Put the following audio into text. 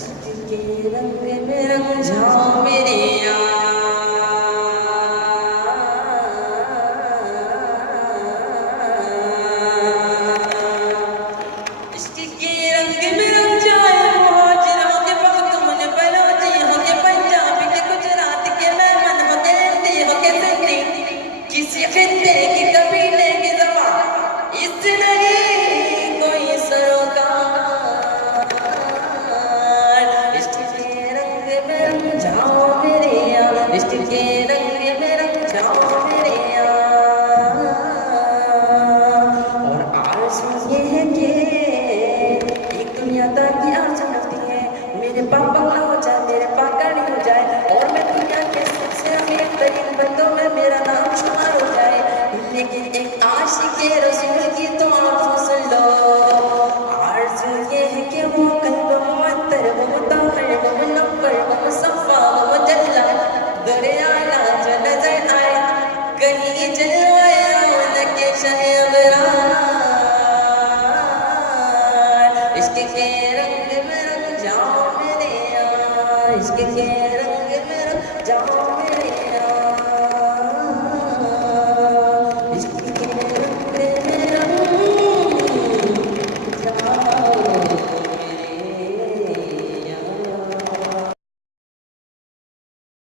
के रंग में रंग जाओ मेरे इश्क के रंग में रंग जाए मुहाजिरों के वक्त मन बलोची हो के पंजाब के गुजरात के मेमन हो के हिंदी हो के सिंधी किसी खित्ते की कबीले की ज़बान इस नहीं कोई सरोकार इश्क के रंग में रंग जाओ मेरे यार इश्क के रंग में रंग जाओ मेरे यार और आरज़ू ये है कि एक दुनिया की आरज़ू होती है मेरे पास बंगला हो जाए मेरे पास गाड़ी हो जाए और मैं दुनिया के सबसे अमीर तरीन बंदों में मेरा नाम शुमार हो जाए लेकिन एक आशिक़ रसूल की तो आरज़ू सुन लो आरज़ू ये है कि वो कल्ब मुअत्तर वो मुताहर वो मुनव्वर वो मुसफ़्फ़ा वो मुजल्ला दरिया ना जो नज़र आए कहीं जलवाया उनके शहे अबरार इश्क के रंग में रंग जाओ मेरे यार इश्क के